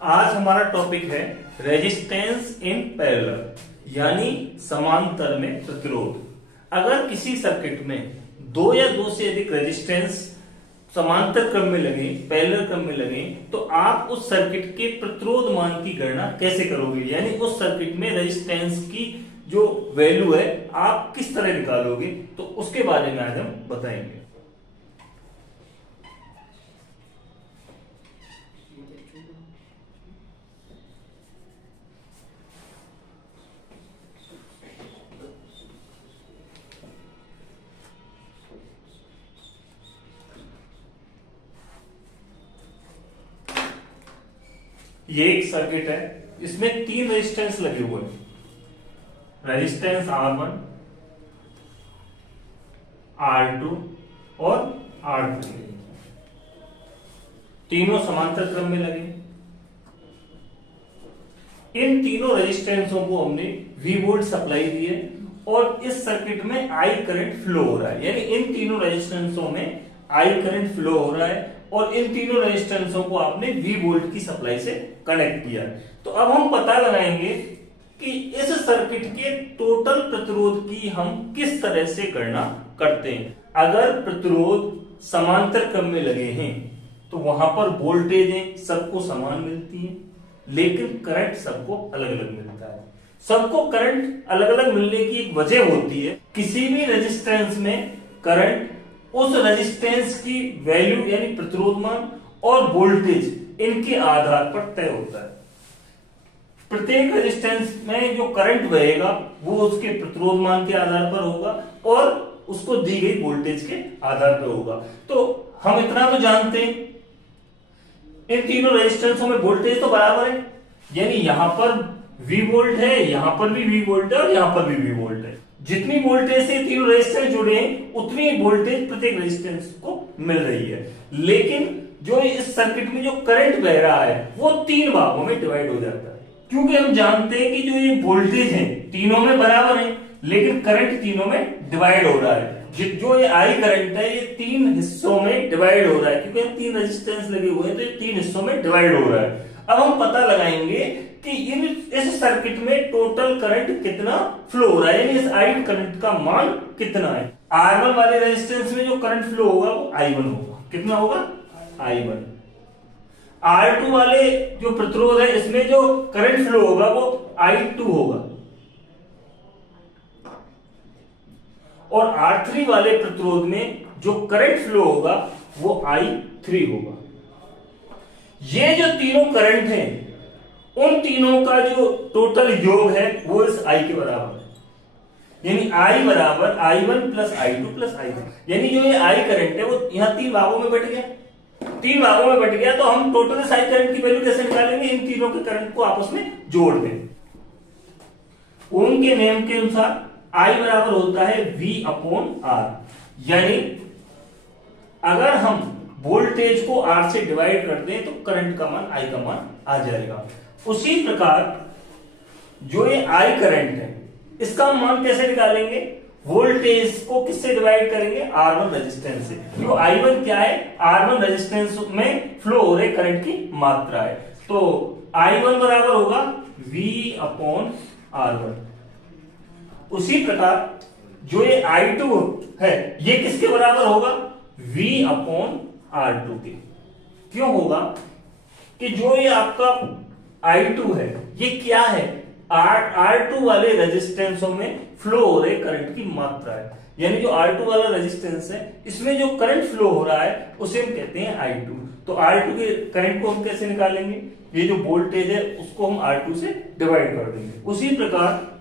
आज हमारा टॉपिक है रेजिस्टेंस इन पैरेलल यानी समांतर में प्रतिरोध। अगर किसी सर्किट में दो या दो से अधिक रेजिस्टेंस समांतर क्रम में लगे, पैरेलल क्रम में लगे, तो आप उस सर्किट के प्रतिरोध मान की गणना कैसे करोगे, यानी उस सर्किट में रेजिस्टेंस की जो वैल्यू है आप किस तरह निकालोगे, तो उसके बारे में आज हम बताएंगे। ये एक सर्किट है, इसमें तीन रेजिस्टेंस लगे हुए हैं, रेजिस्टेंस R1, R2 और R3। तीनों समांतर क्रम में लगे। इन तीनों रेजिस्टेंसों को हमने V वोल्ट सप्लाई दी है और इस सर्किट में I करंट फ्लो हो रहा है, यानी इन तीनों रेजिस्टेंसों में I करंट फ्लो हो रहा है और इन तीनों रेजिस्टेंसों को आपने V वोल्ट की सप्लाई से कनेक्ट किया। तो अब हम पता लगाएंगे कि इस सर्किट के टोटल प्रतिरोध की हम किस तरह से गणना करते हैं। अगर प्रतिरोध समांतर क्रम में लगे हैं तो वहां पर वोल्टेजें सबको समान मिलती हैं, लेकिन करंट सबको अलग अलग मिलता है। सबको करंट अलग अलग मिलने की एक वजह होती है, किसी भी रेजिस्टेंस में करंट उस रेजिस्टेंस की वैल्यू यानी प्रतिरोध मान और वोल्टेज इनके आधार पर तय होता है। प्रत्येक रेजिस्टेंस में जो करंट बहेगा वो उसके प्रतिरोध मान के आधार पर होगा और उसको दी गई वोल्टेज के आधार पर होगा। तो हम इतना तो जानते हैं, इन तीनों रेजिस्टेंसों में वोल्टेज तो बराबर है, यानी यहां पर V वोल्ट है, यहां पर भी V वोल्ट है और यहां पर भी V वोल्ट है। जितनी वोल्टेज से तीनों रेजिस्टेंस जुड़े हैं उतनी वोल्टेज प्रत्येक रेजिस्टेंस को मिल रही है, लेकिन जो इस सर्किट में जो करंट बह रहा है वो तीन भागों में डिवाइड हो जाता है, क्योंकि हम जानते हैं कि जो ये वोल्टेज है तीनों में बराबर है, लेकिन करंट तीनों में डिवाइड हो रहा है। जो ये I करंट है ये तीन हिस्सों में डिवाइड हो रहा है, क्योंकि तीन रेजिस्टेंस लगे हुए हैं तो ये तीन हिस्सों में डिवाइड हो रहा है। अब हम पता लगाएंगे कि इस सर्किट में टोटल करंट कितना फ्लो हो रहा है, यानी इस I करंट का मान कितना है। R1 वाले रेजिस्टेंस में जो करंट फ्लो होगा वो I1 होगा। कितना होगा? I1। R2 वाले जो प्रतिरोध है इसमें जो करंट फ्लो होगा वो I2 होगा और R3 वाले प्रतिरोध में जो करंट फ्लो होगा वो I3 होगा। ये जो तीनों करंट हैं उन तीनों का जो टोटल योग है वो इस I के बराबर है, यानी I बराबर I1 plus I2 plus I3। यानी जो ये I करंट है वो यहां तीन भागों में बट गया, तीन भागों में बट गया। तो हम टोटल इस I करंट की वैल्यू कैसे निकालेंगे? इन तीनों के करंट को आपस में जोड़ दें। ओम के नियम के अनुसार I बराबर होता है V अपॉन R, यानी अगर हम वोल्टेज को R से डिवाइड कर दें तो करंट का मान I का मान आ जाएगा। उसी प्रकार जो ये I करंट है इसका मान कैसे निकालेंगे? वोल्टेज को किससे डिवाइड करेंगे? R1 रेजिस्टेंस से। जो I1 क्या है? R1 रेजिस्टेंस में फ्लो हो रहे करंट की मात्रा है। तो I1 बराबर होगा V अपॉन R1। उसी प्रकार जो ये I2 है ये किसके बराबर होगा? V अपॉन R2 के। क्यों होगा? कि जो ये आपका I2 है ये क्या है? R2 वाले रेजिस्टेंसों में फ्लो हो रहे करंट की मात्रा है, यानी जो R2 वाला रेजिस्टेंस है इसमें जो करंट फ्लो हो रहा है उसे हम कहते हैं I2। तो R2 के करंट को हम कैसे निकालेंगे? ये जो वोल्टेज है उसको हम R2 से डिवाइड कर देंगे। उसी प्रकार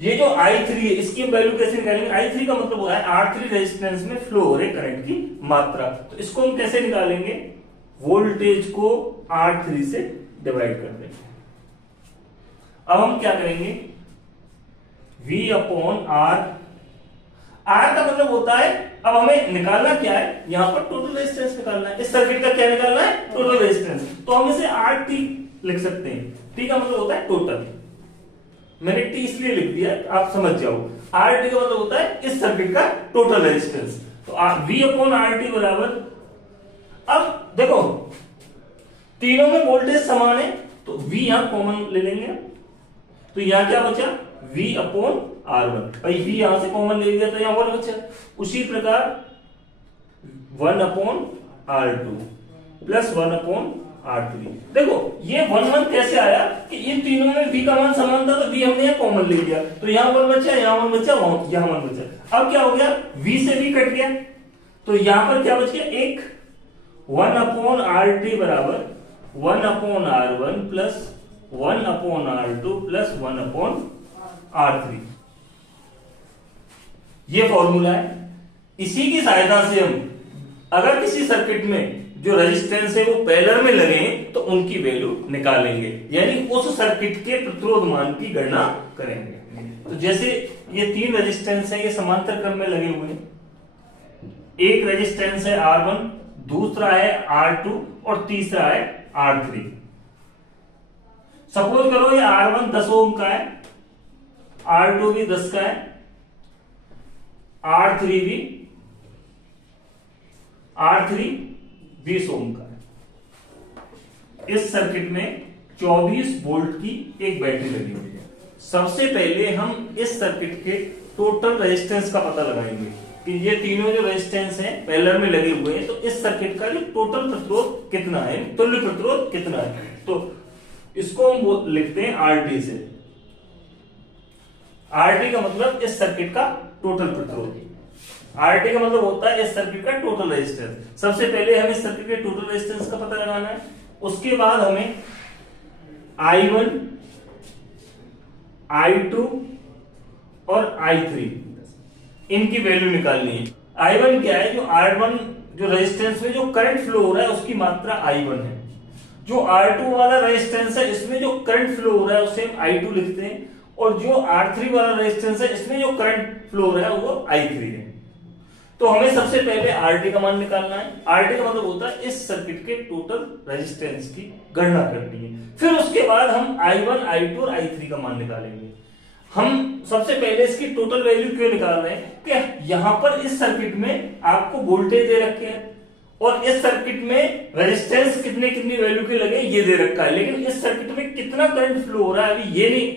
ये जो I3 है इसकी हम वैल्यू कैसे निकालेंगे? I3 का मतलब होता है R3 रेजिस्टेंस में फ्लो हो रहे करंट की मात्रा। तो इसको हम कैसे निकालेंगे? वोल्टेज को R3 से डिवाइड कर देंगे। अब हम क्या करेंगे? V upon R। R का मतलब होता है, अब हमें निकालना क्या है? यहां पर टोटल रेजिस्टेंस निकालना है। इस सर्किट का क्या निकालना है? Total resistance. तो हम इसे RT लिख सकते हैं। T का मतलब होता है टोटल। मैंने T इसलिए लिख दिया आप समझ जाओ। RT का मतलब होता है इस सर्किट का टोटल रेजिस्टेंस। तो V अपॉन RT बराबर, अब देखो तीनों में वोल्टेज समान है तो V यहां कॉमन ले लेंगे। तो यहां क्या बचा, V अपॉन R1। भाई V यहां से कॉमन ले लिया तो यहां 1 बचा। उसी प्रकार 1 upon R2 plus 1 upon R3। देखो ये 1 1 कैसे आया कि इन तीनों में V का मान समान था तो V हमने यहां कॉमन ले लिया, तो यहां 1 बचा, यहां 1 बचा, यहां 1 बचा। अब क्या हो गया, V से V कट गया तो यहां पर क्या बच गया, एक 1 अपॉन R3 बराबर 1 upon R1 plus 1 upon R2 plus 1 upon R3। ये फॉर्मूला है। इसी की सहायता से हम अगर किसी सर्किट में जो रेजिस्टेंस है वो पैरेलल में लगे तो उनकी वैल्यू निकालेंगे, यानी उस सर्किट के प्रतिरोध मान की गणना करेंगे। तो जैसे ये 3 रेजिस्टेंस है, ये समांतर क्रम में लगे हुए हैं। एक रेजिस्टेंस है R1, दूसरा है R2 और तीसरा है R3। सपोज करो ये R1 10 ओम का है, R2 भी 10 का है, R3 20 ओम का है। इस सर्किट में 24 वोल्ट की एक बैटरी लगी हुई है। सबसे पहले हम इस सर्किट के टोटल रेजिस्टेंस का पता लगाएंगे कि ये तीनों जो रेजिस्टेंस हैं पैरेलल में लगे हुए हैं, तो इस सर्किट का जो टोटल प्रतिरोध कितना है, तुल्य प्रतिरोध कितना है। तो इसको हम लिखते हैं RT से। RT का मतलब इस सर्किट का टोटल प्रतिरोध। RT का मतलब होता है इस सर्किट का टोटल रेजिस्टेंस। सबसे पहले हमें सर्किट के टोटल रेजिस्टेंस का पता लगाना है, उसके बाद हमें I1, I2 और I3 इनकी वैल्यू निकालनी है। I1 क्या है, जो R1 जो रेजिस्टेंस में जो करंट फ्लो हो रहा है उसकी मात्रा I1 है। जो R2 वाला रेजिस्टेंस है इसमें जो करंट फ्लो हो रहा है उसे हम I2 लिखते हैं, और जो R3 वाला रेजिस्टेंस है इसमें जो करंट फ्लो हो रहा है वो I3 है। तो हमें सबसे पहले RT का मान निकालना है। RT का मतलब होता है इस सर्किट के टोटल रेजिस्टेंस की गणना करनी है। फिर उसके बाद हम I1, I2 और I3 का मान निकालेंगे। हम सबसे पहले इसकी टोटल वैल्यू क्यों निकाल रहे हैं कि यहां पर इस सर्किट में आपको वोल्टेज दे रखे हैं और इस सर्किट में रेजिस्टेंस कितने कितनी वैल्यू के लगे ये दे रखा है, लेकिन इस सर्किट में कितना करंट फ्लो हो रहा है अभी ये नहीं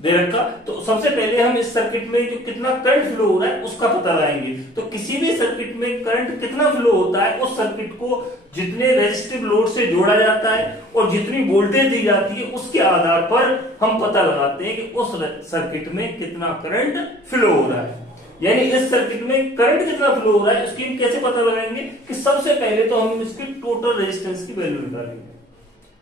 दे रखा। तो सबसे पहले हम इस सर्किट में जो कितना करंट फ्लो हो रहा है उसका पता लगाएंगे। तो किसी भी सर्किट में करंट कितना फ्लो होता है उस सर्किट को जितने रेजिस्टिव लोड से जोड़ा जाता है और जितनी वोल्टेज दी जाती है उसके आधार पर हम पता लगाते हैं कि उस सर्किट में कितना करंट फ्लो हो रहा है। यानी इस सर्किट में करंट कितना फ्लो हो रहा है उसकी कैसे पता लगाएंगे कि सबसे पहले तो हम इसकी टोटल रेजिस्टेंस की वैल्यू निकालेंगे।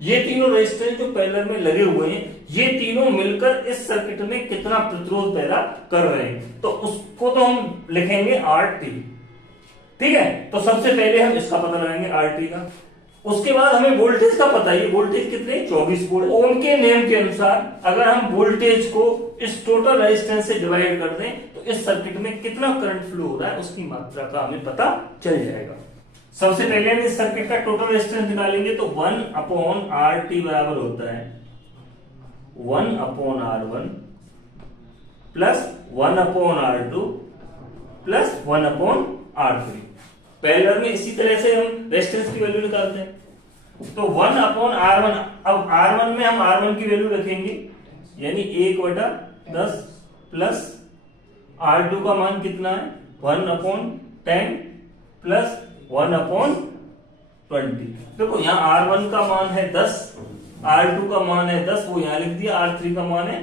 ये तीनों रेजिस्टेंस जो पैरेलल में लगे हुए हैं ये तीनों मिलकर इस सर्किट में कितना प्रतिरोध पैदा कर रहे हैं, तो उसको तो हम लिखेंगे RT। ठीक है, तो सबसे पहले हम इसका पता लगाएंगे RT का। उसके बाद हमें वोल्टेज का पता है, वोल्टेज कितने 24 वोल्ट। ओम के नियम के अनुसार अगर हम वोल्टेज को इस टोटल रेजिस्टेंस से डिवाइड कर दें तो इस सर्किट में कितना करंट फ्लो हो रहा है उसकी मात्रा का हमें पता चल जाएगा। सबसे पहले हम इस सर्किट का टोटल रेजिस्टेंस निकालेंगे तो 1 अपॉन RT बराबर होता है 1 upon R1 plus 1 upon R2 plus 1 upon R3। Parallel में इसी तरह से हम रेजिस्टेंस की वैल्यू निकालते हैं। तो 1 अपॉन R1, अब R1 में हम R1 की वैल्यू रखेंगे यानी 1/10 प्लस R2 का मान कितना है 1 अपॉन 10 प्लस 1 अपॉन 20। देखो यहाँ R1 का मान है 10, R2 का मान है 10 वो यहां लिख दिया, R3 का मान है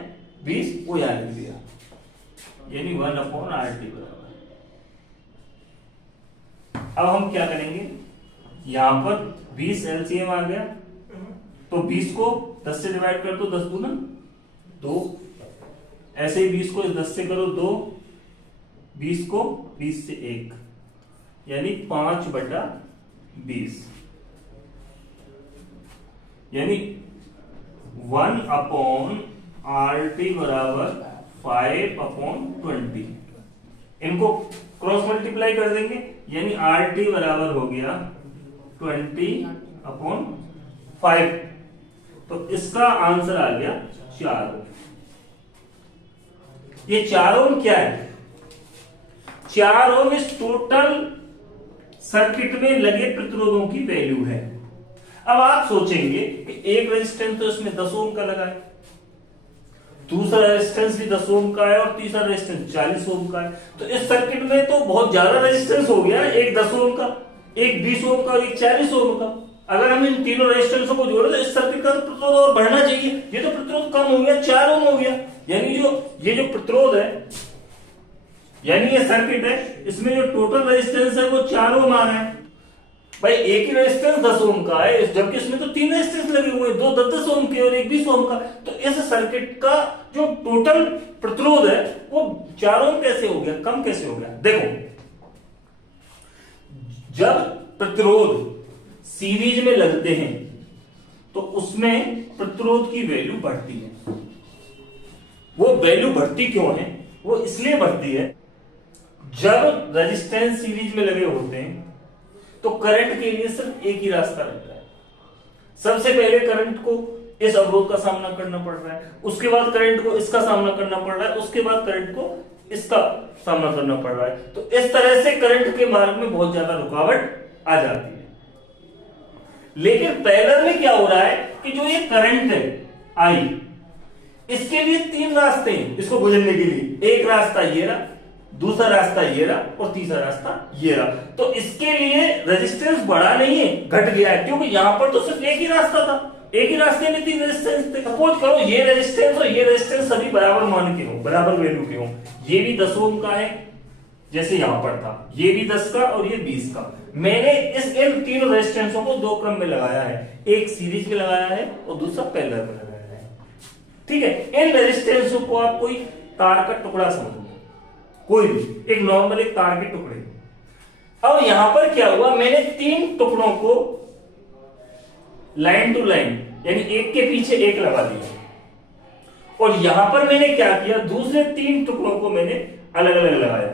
20 वो यहां लिख दिया, यानी 1 अपॉन RT बराबर। अब हम क्या करेंगे, यहां पर 20 LCM आ गया तो 20 को 10 से डिवाइड कर दो, 10 दूना 2, ऐसे ही 20 को 10 से करो 2, 20 को 20 से 1 यानी 5/20 यानी 1 अपॉन RT बराबर 5 अपॉन 20। इनको क्रॉस मल्टीप्लाई कर देंगे यानी RT बराबर हो गया 20 अपॉन 5। तो इसका आंसर आ गया 4 ओम। ये 4 ओम क्या है, 4 ओम इस टोटल सर्किट में लगे प्रतिरोधों की वैल्यू है। अब आप सोचेंगे कि एक रेजिस्टेंस तो इसमें 10 ओम का लगा है, दूसरा रेजिस्टेंस भी 10 ओम का है और तीसरा रेजिस्टेंस 40 ओम का है, तो इस सर्किट में तो बहुत ज्यादा रेजिस्टेंस हो गया, एक 10 ओम का, एक 20 ओम का और एक 40 ओम का। अगर हम इन तीनों रेजिस्टेंसों को जोड़े तो इस सर्किट का प्रतिरोध और बढ़ना चाहिए, ये तो प्रतिरोध कम हो गया, 4 ओम हो गया। यानी ये जो प्रतिरोध है, यानी ये सर्किट है, इसमें जो टोटल रेजिस्टेंस है वो 4 ओम आ रहा है। भाई एक ही रेजिस्टेंस 10 ओम का है, जबकि इसमें तो 3 रेजिस्टेंस लगे हुए हैं, 2 10 ओम के और एक 20 ओम का। तो इस सर्किट का जो टोटल प्रतिरोध है वो 4 ओम कैसे हो गया, कम कैसे हो गया? देखो, जब प्रतिरोध सीरीज में लगते हैं तो उसमें प्रतिरोध की वैल्यू बढ़ती है। वो वैल्यू बढ़ती क्यों है? वो इसलिए बढ़ती है, जब रेजिस्टेंस सीरीज में लगे होते हैं तो करंट के लिए सिर्फ एक ही रास्ता रहता है। सबसे पहले करंट को इस अवरोध का सामना करना पड़ रहा है, उसके बाद करंट को इसका सामना करना पड़ रहा है, उसके बाद करंट को इसका सामना करना पड़ रहा है। तो इस तरह से करंट के मार्ग में बहुत ज्यादा रुकावट आ जाती है। लेकिन पैरेलल में क्या हो रहा है कि जो ये करंट है आई, इसके लिए 3 रास्ते हैं इसको गुजरने के लिए। एक रास्ता ये रहा, दूसरा रास्ता ये रहा और तीसरा रास्ता ये रहा। तो इसके लिए रेजिस्टेंस बढ़ा नहीं है, घट गया है, क्योंकि यहां पर तो सिर्फ एक ही रास्ता था, एक ही रास्ते में 3 रेजिस्टेंस थे। सपोज करो ये रेजिस्टेंस और ये रेजिस्टेंस सभी बराबर मान के हो, बराबर वैल्यू के हो। ये भी 10 ओम का है जैसे यहां पर था, ये भी 10 का और ये 20 का। मैंने इन तीनों रेजिस्टेंसों को 2 क्रम में लगाया है, एक सीरीज में लगाया है और दूसरा पैरेलल में लगाया है। ठीक है, इन रेजिस्टेंसों को आप कोई तार का टुकड़ा समझो, कोई भी एक नॉर्मल एक तार के टुकड़े। अब यहां पर क्या हुआ, मैंने 3 टुकड़ों को लाइन टू लाइन यानी एक के पीछे एक लगा दिया, और यहां पर मैंने क्या किया, दूसरे 3 टुकड़ों को मैंने अलग अलग लगाया।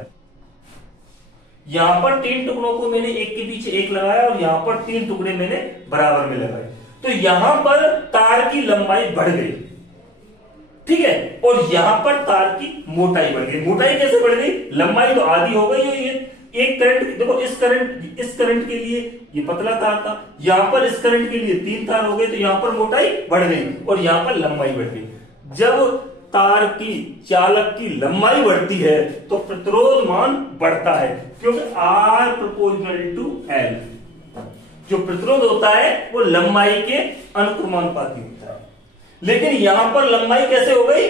यहां पर 3 टुकड़ों को मैंने एक के पीछे एक लगाया और यहां पर 3 टुकड़े मैंने बराबर में लगाए। तो यहां पर तार की लंबाई बढ़ गई, ठीक है, और यहां पर तार की मोटाई बढ़ गई। मोटाई कैसे बढ़ गई? लंबाई तो आधी हो गई। ये एक करंट, देखो इस करंट के लिए ये पतला तार था, यहां पर इस करंट के लिए 3 तार हो गए, तो यहां पर मोटाई बढ़ गई और यहां पर लंबाई बढ़ गई। जब तार की चालक की लंबाई बढ़ती है तो प्रतिरोध मान बढ़ता है, क्योंकि R प्रोपोर्शनल टू L, जो प्रतिरोध होता है वो लंबाई के अनुक्रमानुपाती होता है। लेकिन यहां पर लंबाई कैसे हो गई?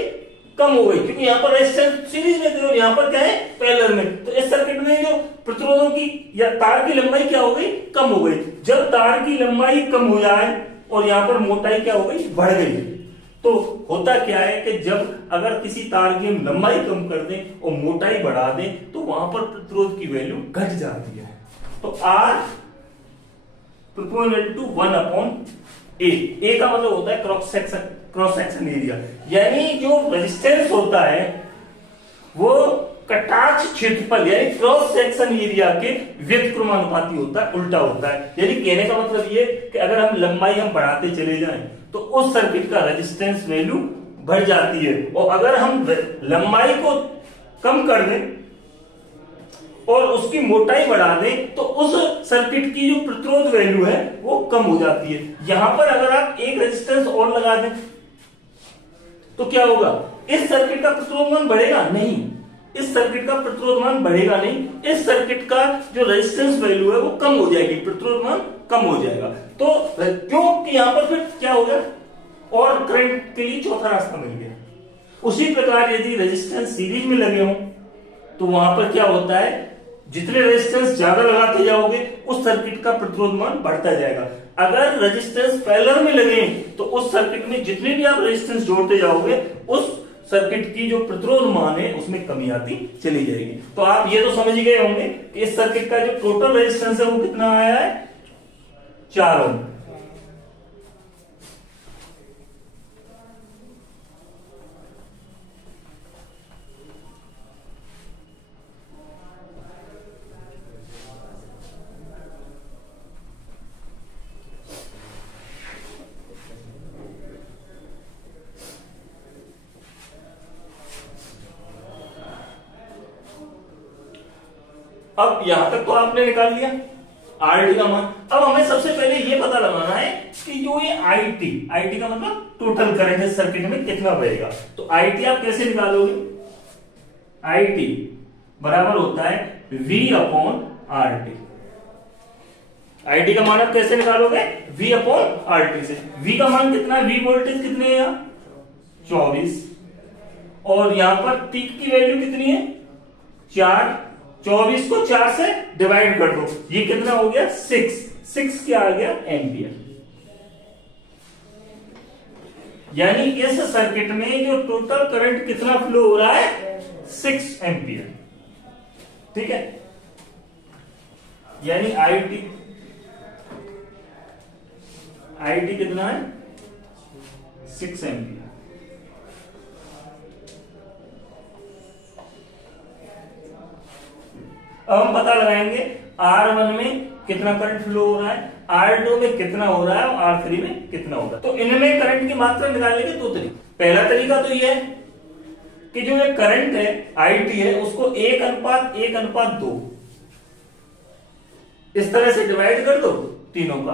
कम हो गई, क्योंकि यहां पर रेजिस्टेंस सीरीज में थे और यहां पर क्या है, पैरेलल में। तो इस सर्किट में जो प्रतिरोधों की या तार की लंबाई क्या हो गई? कम हो गई। जब तार की लंबाई कम हो जाए और यहां पर मोटाई क्या हो गई? बढ़ गई। तो होता क्या है कि जब अगर किसी तार की हम लंबाई कम कर दें और मोटाई बढ़ा दें तो वहां पर प्रतिरोध की वैल्यू घट जाती है। तो R proportional to 1/A। A का मतलब होता है क्रॉस सेक्शन एरिया, यानी जो रेजिस्टेंस होता है वो कटाक्ष क्षेत्रफल यानी क्रॉस सेक्शन एरिया के व्युत्क्रमानुपाती होता है, उल्टा होता है। यानी कहने का मतलब ये कि अगर हम लंबाई बढ़ाते चले जाएं तो उस सर्किट का रेजिस्टेंस वैल्यू बढ़ जाती है, और अगर हम लंबाई को कम कर दें और उसकी मोटाई बढ़ा दें तो उस सर्किट की जो प्रतिरोध वैल्यू है वो कम हो जाती है। यहां पर अगर आप एक रेजिस्टेंस और लगा दें तो क्या होगा? इस सर्किट का प्रतिरोध मान बढ़ेगा नहीं, इस सर्किट का प्रतिरोध मान बढ़ेगा नहीं, इस सर्किट का जो रेजिस्टेंस वैल्यू है वो कम हो जाएगी, प्रतिरोध मान कम हो जाएगा। तो क्योंकि यहां पर फिर क्या हो गया, और करंट के लिए चौथा रास्ता मिल गया। उसी प्रकार यदि रेजिस्टेंस सीरीज में लगे हों तो वहां पर क्या होता है, जितने रेजिस्टेंस ज्यादा लगाते जाओगे उस सर्किट का प्रतिरोध मान बढ़ता जाएगा। अगर रेजिस्टेंस पैरेलल में लगे तो उस सर्किट में जितने भी आप रेजिस्टेंस जोड़ते जाओगे उस सर्किट की जो प्रतिरोध मान है उसमें कमी आती चली जाएगी। तो आप ये तो समझ गए होंगे कि इस सर्किट का जो टोटल रेजिस्टेंस है वो कितना आया है, 4 ओम। अब यहां तक तो आपने निकाल लिया आरडी का मान। अब हमें सबसे पहले यह पता लगाना है कि जो ये आई टी का मतलब टोटल करंट इस सर्किट में कितना बहेगा। तो आई टी आप कैसे निकालोगे, आई टी बराबर होता है V upon R T. I T का मान आप कैसे निकालोगे, V अपॉन आर टी से। V का मान कितना है, V वोल्टेज कितने है यहाँ 24, और यहां पर पीक की वैल्यू कितनी है 4। 24 को 4 से डिवाइड कर दो, ये कितना हो गया 6 क्या आ गया एम्पियर। यानी इस सर्किट में जो टोटल करंट कितना फ्लो हो रहा है 6 एम्पियर। ठीक है, यानी आई टी कितना है 6 एम्पियर। अब हम पता लगाएंगे R1 में कितना करंट फ्लो हो रहा है, R2 में कितना हो रहा है और R3 में कितना हो रहा है। तो इनमें करंट की मात्रा निकालने के 2 तरीके। पहला तरीका तो यह है कि जो ये करंट है IT है उसको 1:1:2 इस तरह से डिवाइड कर दो तीनों का,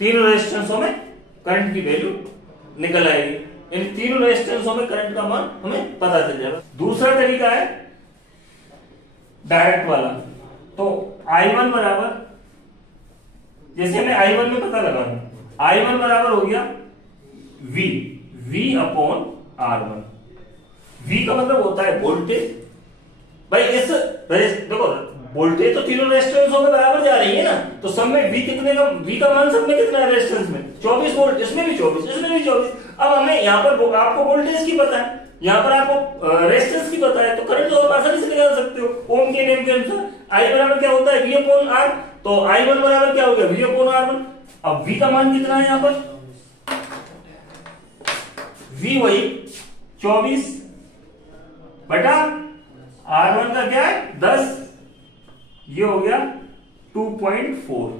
तीनों रेजिस्टेंसों में करंट की वैल्यू निकल आएगी। इन तीनों रेजिस्टेंसों में करंट का मान हमें पता चल जाएगा। दूसरा तरीका है डायरेक्ट वाला। तो I1 बराबर, जैसे मैं I1 में पता लगा, I1 बराबर हो गया V अपॉन R1। V का मतलब होता है वोल्टेज। भाई इस देखो वोल्टेज तो तीनों रेजिस्टेंसों में बराबर जा रही है ना, तो सब में V कितने का, V का मान सब में कितना है रेजिस्टेंस में 24 वोल्ट, इसमें भी 24, इसमें भी 24। अब हमें यहाँ पर आपको वोल्टेज की पता है, यहाँ पर आपको रेजिस्टेंस की पता है, तो करंट तो आप आसानी से निकाल सकते हो ओम के नियम के अनुसार। I बराबर क्या होता है V अपॉन R, तो I1 बराबर क्या हो गया V अपॉन R1। अब V का मान कितना है यहाँ पर, V वही 24 बटा R1 का क्या है 10, ये हो गया 2.4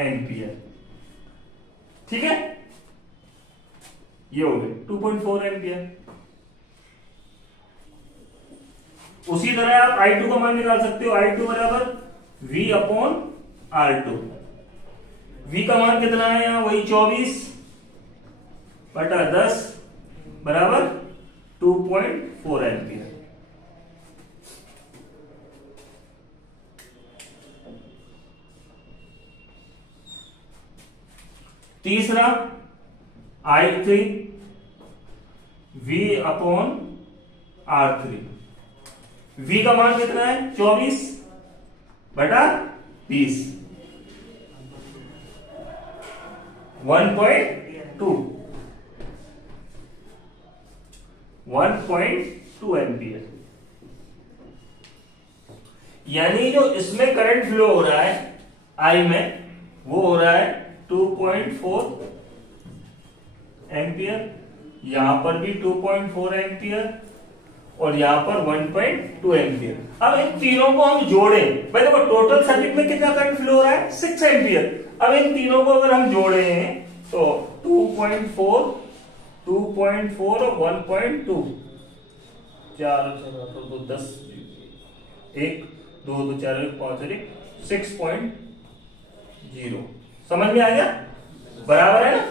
एम्पियर। ठीक है, ये हो गया 2.4 एम्पियर। उसी तरह आप I2 का मान निकाल सकते हो, I2 बराबर V अपॉन R2। V का मान कितना है यहाँ वही 24 बटा 10 बराबर 2.4 एम्पियर। तीसरा I3 V upon R3। V का मान कितना है 24 बटा 20 1.2 एम्पियर। यानी जो इसमें करंट फ्लो हो रहा है I में वो हो रहा है 2.4 एम्पियर, यहां पर भी 2.4 एम्पियर और यहां पर 1.2 एम्पियर। अब इन तीनों को हम जोड़ें, भाई देखो टोटल सर्किट में कितना करंट फ्लो हो रहा है 6 एम्पियर। अब इन तीनों को अगर हम जोड़े हैं तो 2.4 और 1.2, 4 तो 10, 1 2 2 4 5 6.0। समझ में आ गया, बराबर है ना।